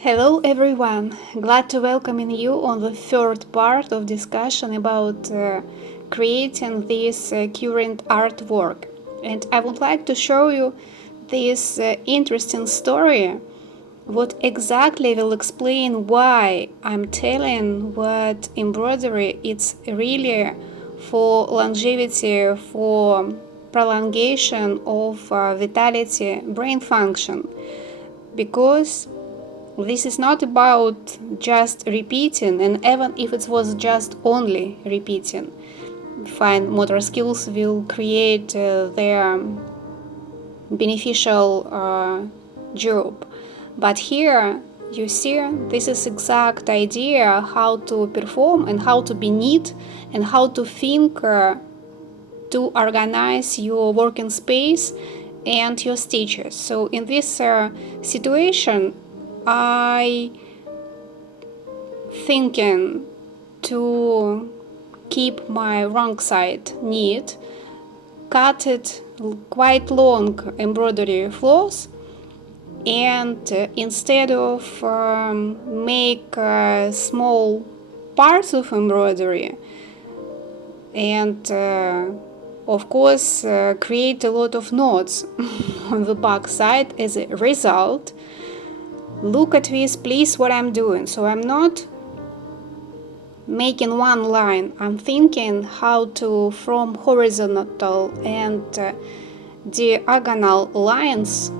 Hello everyone, glad to welcome you on the third part of discussion about creating this current artwork. And I would like to show you this interesting story, what exactly will explain why I'm telling what embroidery it's really for longevity, for prolongation of vitality, brain function, because this is not about just repeating, and even if it was just only repeating, fine motor skills will create their beneficial job. But here you see, this is exact idea how to perform and how to be neat and how to think to organize your working space and your stitches. So in this situation, I thinking to keep my wrong side neat, cut it quite long embroidery floss, and instead of make small parts of embroidery and of course create a lot of knots on the back side as a result. Look at this, please, what I'm doing. So I'm not making one line. I'm thinking how to, from horizontal and diagonal lines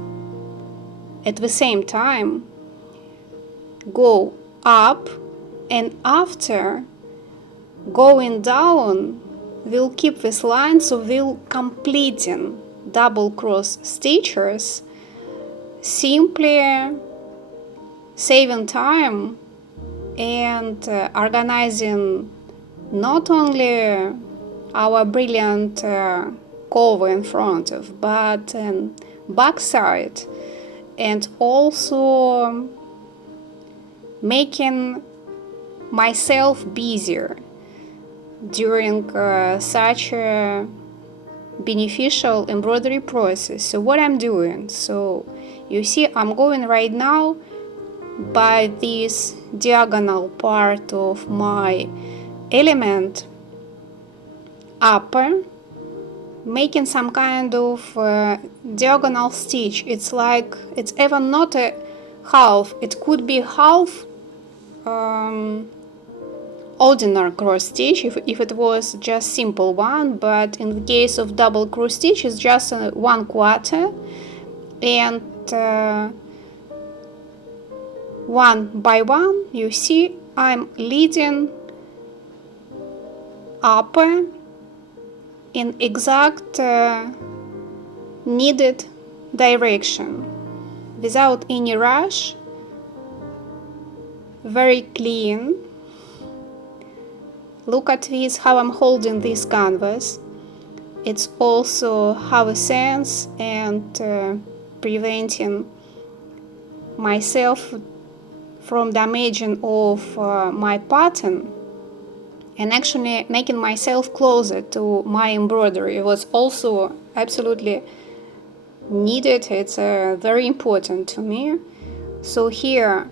at the same time, go up, and after going down, we'll keep this line, so we'll completing double cross stitches, simply saving time and organizing not only our brilliant cover in front of, but back side, and also making myself busier during such a beneficial embroidery process. So what I'm doing, so you see I'm going right now by this diagonal part of my element upper, making some kind of diagonal stitch. It's like, it's even not a half, it could be half ordinary cross stitch if it was just simple one, but in the case of double cross stitch it's just 1/4, and one by one you see I'm leading upper in exact needed direction without any rush, very clean. Look at this, how I'm holding this canvas. It's also have a sense and preventing myself from damaging of my pattern, and actually making myself closer to my embroidery was also absolutely needed. It's very important to me. So here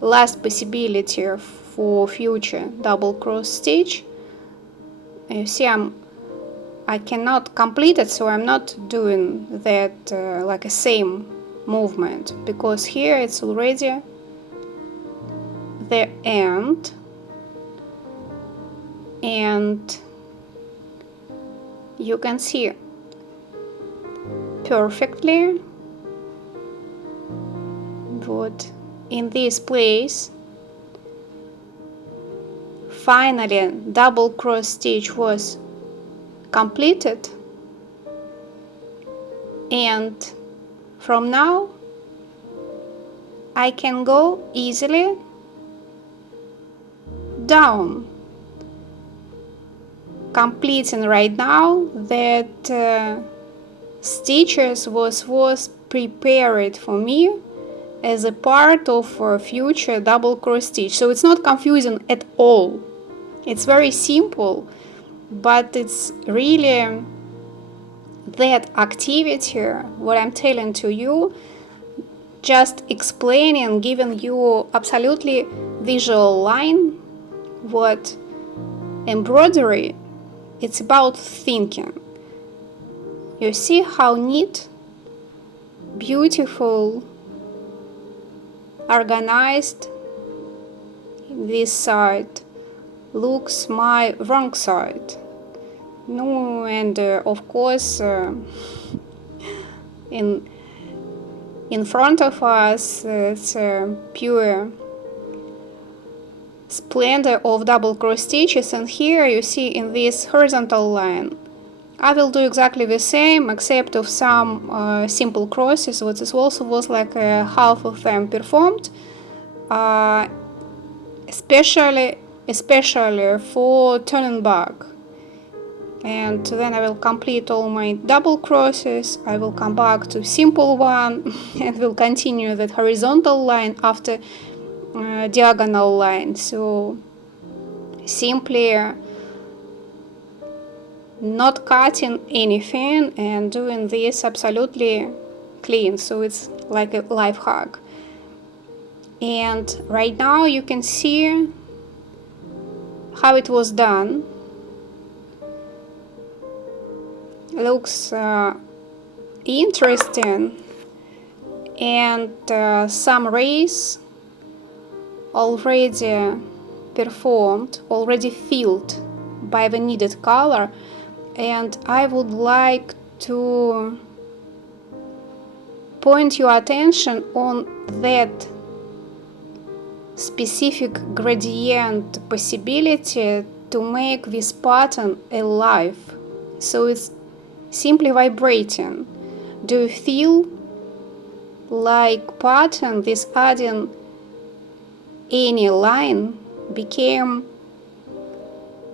last possibility for future double cross stitch. You see I cannot complete it, so I'm not doing that like a same movement, because here it's already the end, and you can see perfectly what in this place finally double cross stitch was completed, and from now I can go easily down, completing right now that stitches was prepared for me as a part of future double cross stitch. So it's not confusing at all. It's very simple, but it's really that activity, what I'm telling to you, just explaining, giving you absolutely visual line what embroidery, it's about thinking. You see how neat, beautiful, organized this side looks my wrong side. No, and of course in front of us it's pure splendor of double cross stitches, and here you see in this horizontal line I will do exactly the same except of some simple crosses, what is also was like half of them performed, especially for turning back. And then I will complete all my double crosses, I will come back to simple one and will continue that horizontal line after diagonal line. So simply not cutting anything and doing this absolutely clean, so it's like a life hack. And right now you can see how it was done. Looks interesting, and some rays already performed, already filled by the needed color, and I would like to point your attention on that specific gradient possibility to make this pattern alive. So it's simply vibrating. Do you feel like pattern, this adding any line became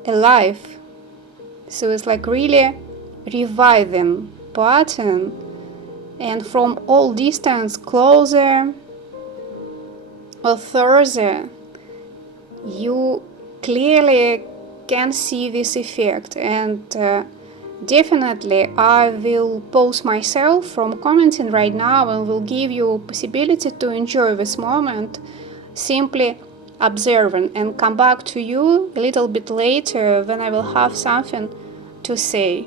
alive? So it's like really reviving pattern, and from all distance, closer or further, you clearly can see this effect. And definitely I will pause myself from commenting right now and will give you possibility to enjoy this moment, simply observing, and come back to you a little bit later when I will have something to say.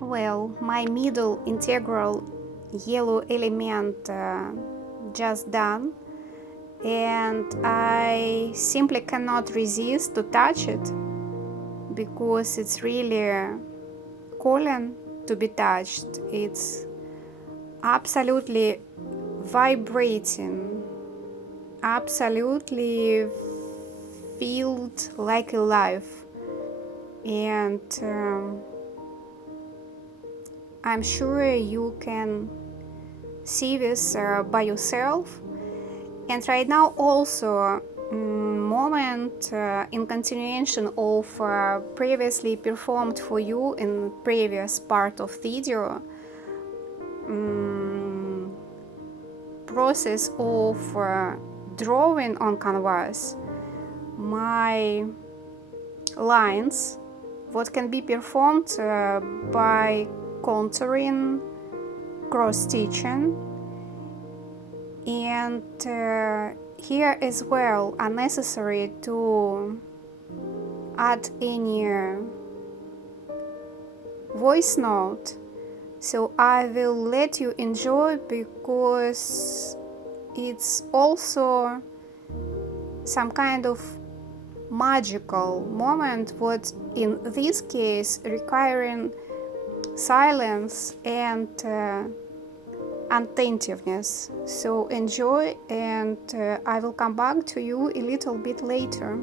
Well, my middle integral yellow element just done, and I simply cannot resist to touch it because it's really calling to be touched. It's absolutely vibrating, absolutely felt like alive, and I'm sure you can see this by yourself. And right now also moment in continuation of previously performed for you in previous part of video. process of drawing on canvas my lines, what can be performed by contouring, cross stitching, and here as well unnecessary to add any voice note, so I will let you enjoy, because it's also some kind of magical moment, what in this case requiring silence and attentiveness. So enjoy, and I will come back to you a little bit later.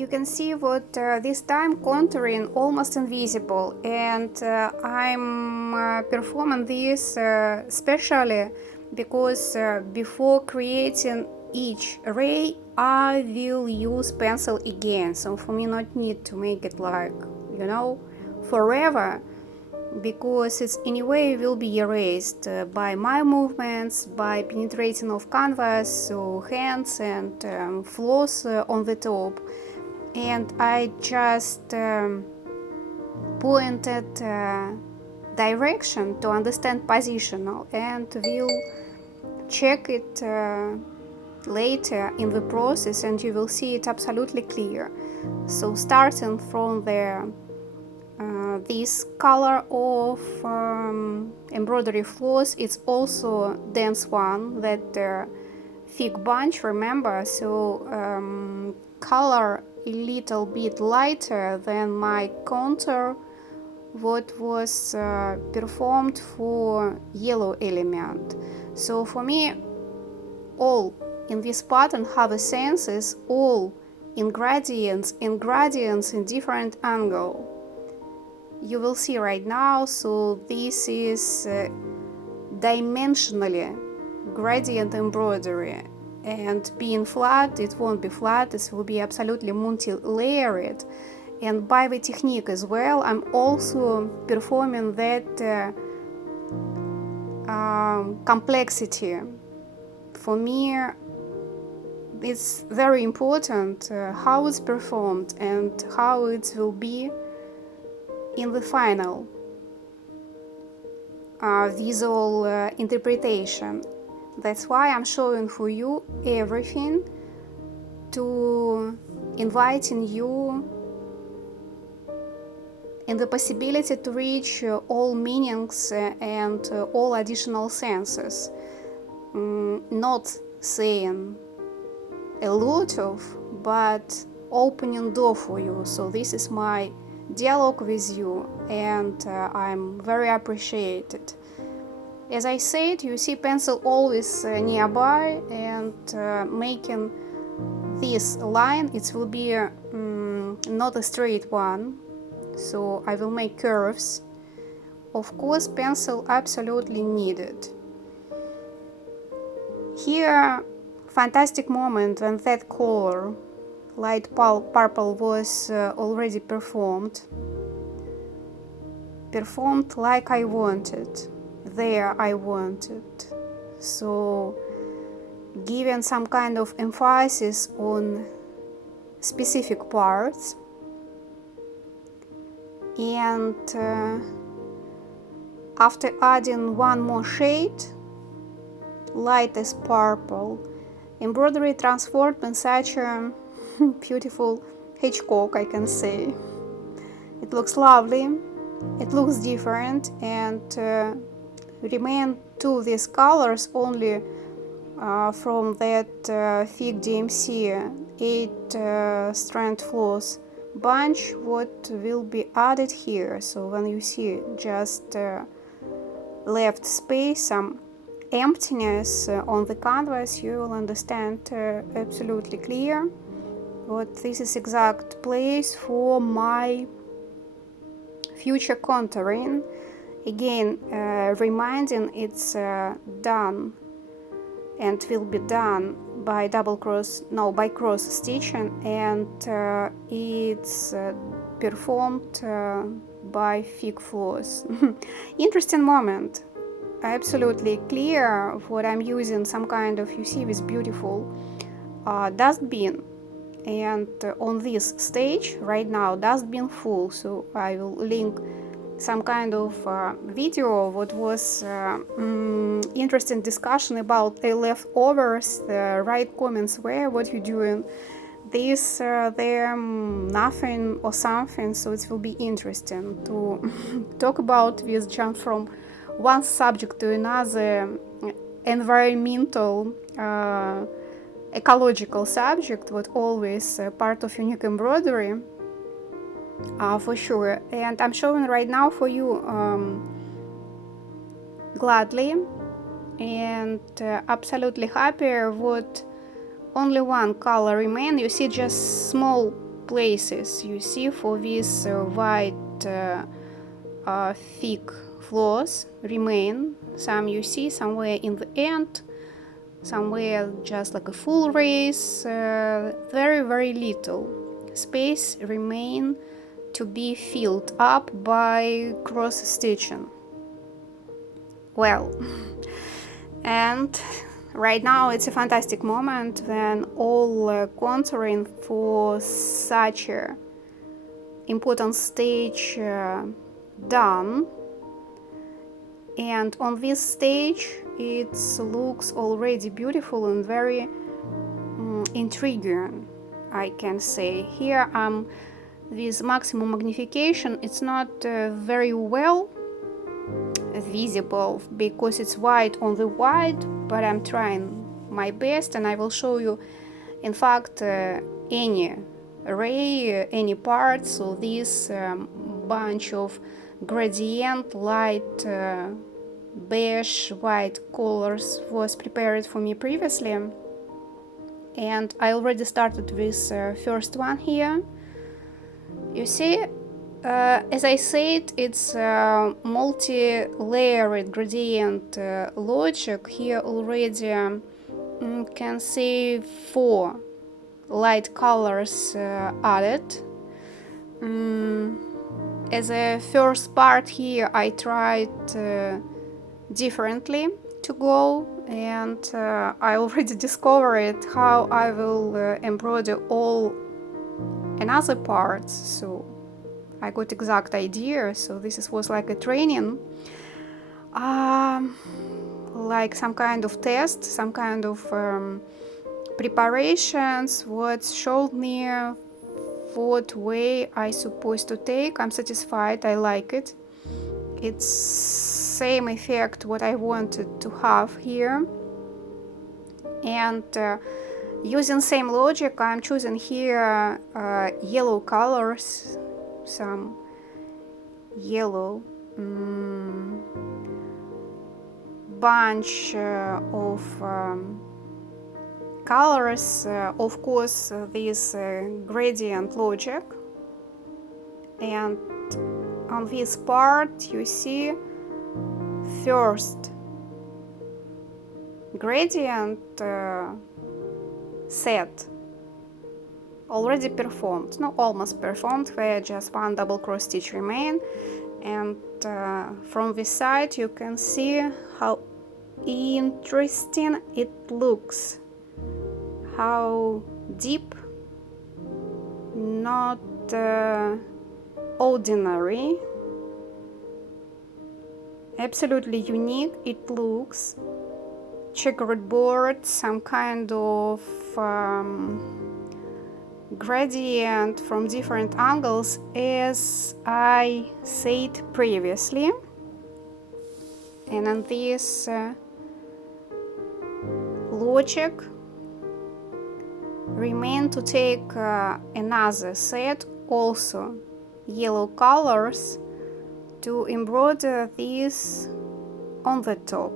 you can see what this time contouring almost invisible, and I'm performing this specially because before creating each ray I will use pencil again, so for me not need to make it like, you know, forever, because it's anyway will be erased by my movements, by penetrating of canvas, so hands and floss on the top. And I just pointed direction to understand positional, and will check it later in the process, and you will see it absolutely clear. So starting from the this color of embroidery floss, it's also dense one, that thick bunch, remember, so color a little bit lighter than my contour what was performed for yellow element. So for me, all in this pattern have a senses, all ingredients in different angle. You will see right now, so this is dimensionally gradient embroidery, and being flat, it won't be flat, it will be absolutely multi-layered. And by the technique as well, I'm also performing that complexity. For me, it's very important how it's performed and how it will be in the final visual interpretation. That's why I'm showing for you everything, to inviting you in the possibility to reach all meanings and all additional senses. Not saying a lot of, but opening door for you. So this is my dialogue with you, and I'm very appreciated. As I said, you see pencil always nearby, and making this line, it will be not a straight one, so I will make curves. Of course, pencil absolutely needed. Here, fantastic moment when that color, light purple, was already performed like I wanted, there I wanted. So giving some kind of emphasis on specific parts, and after adding one more shade, lightest purple, embroidery transformed in such a beautiful Hitchcock, I can say. It looks lovely, it looks different, and remain to these colors only from that thick DMC 8 strand floss bunch what will be added here. So when you see just left space, some emptiness on the canvas, you will understand absolutely clear what this is exact place for my future contouring. Again, reminding it's done and will be done by by cross stitching, and it's performed by thick floss. Interesting moment. Absolutely clear what I'm using, some kind of, you see this beautiful dustbin, and on this stage right now dustbin full, so I will link some kind of video what was interesting discussion about the leftovers. The right comments were, what you doing this there, nothing or something. So it will be interesting to talk about this jump from one subject to another, environmental ecological subject, what always part of Unique Embroidery, for sure. And I'm showing right now for you gladly, and absolutely happy what only one color remain. You see just small places, you see, for these white thick floors remain. Some you see somewhere in the end, somewhere just like a full race, very, very little space remain to be filled up by cross stitching. Well, and right now it's a fantastic moment when all contouring for such a important stage done, and on this stage it looks already beautiful and very intriguing, I can say. Here with maximum magnification, it's not very well visible because it's white on the white, but I'm trying my best, and I will show you in fact any array, any part. So this bunch of gradient light beige white colors was prepared for me previously, and I already started with first one here. You see, as I said, it's multi-layered gradient logic. Here already can see 4 light colors added. As a first part here, I tried differently to go, and I already discovered how I will embroider all another parts. So I got exact idea. So this was like a training, like some kind of test, some kind of preparations, what showed me what way I supposed to take. I'm satisfied, I like it. It's same effect what I wanted to have here, and using same logic, I'm choosing here yellow colors, some yellow bunch of colors, of course this gradient logic, and on this part you see first gradient set already performed, no, almost performed, where just one double cross stitch remain, and from this side you can see how interesting it looks, how deep, not ordinary, absolutely unique it looks. Checkered board, some kind of gradient from different angles, as I said previously. And on this logic remain to take another set, also yellow colors, to embroider this on the top.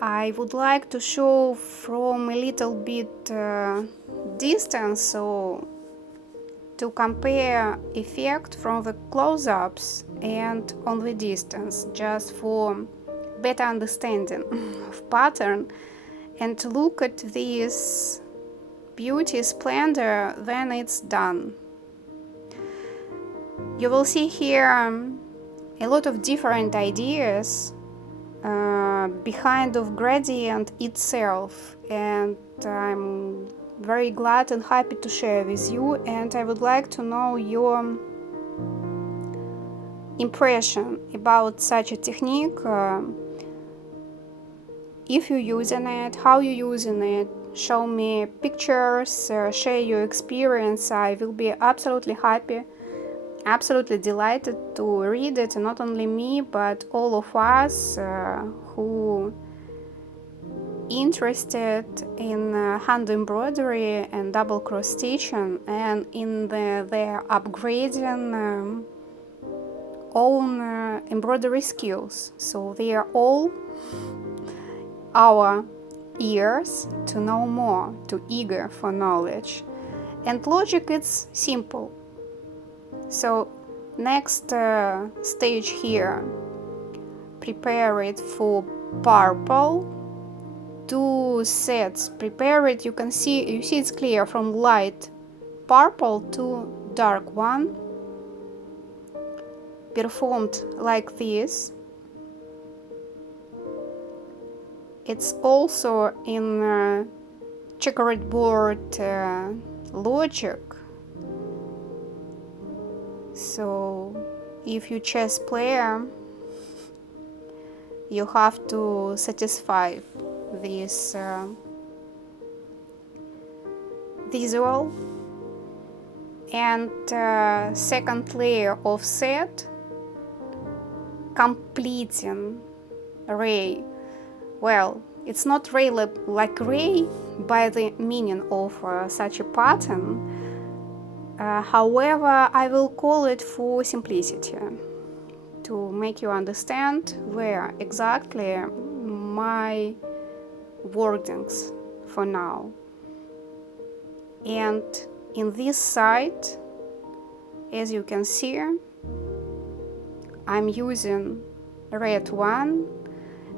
I would like to show from a little bit distance, so to compare effect from the close-ups and on the distance, just for better understanding of pattern, and to look at this beauty, splendor when it's done. You will see here a lot of different ideas behind of gradient itself, and I'm very glad and happy to share with you, and I would like to know your impression about such a technique, if you're using it, how you're using it. Show me pictures, share your experience. I will be absolutely happy, absolutely delighted to read it, and not only me but all of us who interested in hand embroidery and double cross stitching, and in their upgrading own embroidery skills. So they are all our ears to know more, to eager for knowledge. And logic, it's simple. So next stage here, prepare it for purple. 2 sets, prepare it. You see it's clear from light purple to dark one, performed like this. It's also in checkered board logic. So if you chess player, you have to satisfy this visual. And second layer of set, completing ray. Well, it's not ray like ray by the meaning of such a pattern. However, I will call it for simplicity, to make you understand where exactly my wordings for now. And in this side, as you can see, I'm using red one,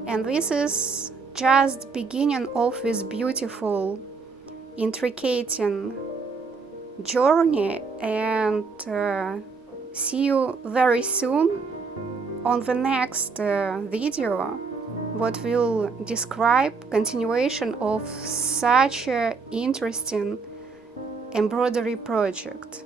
and this is just beginning of this beautiful, intricate journey, and see you very soon on the next video, what will describe continuation of such an interesting embroidery project.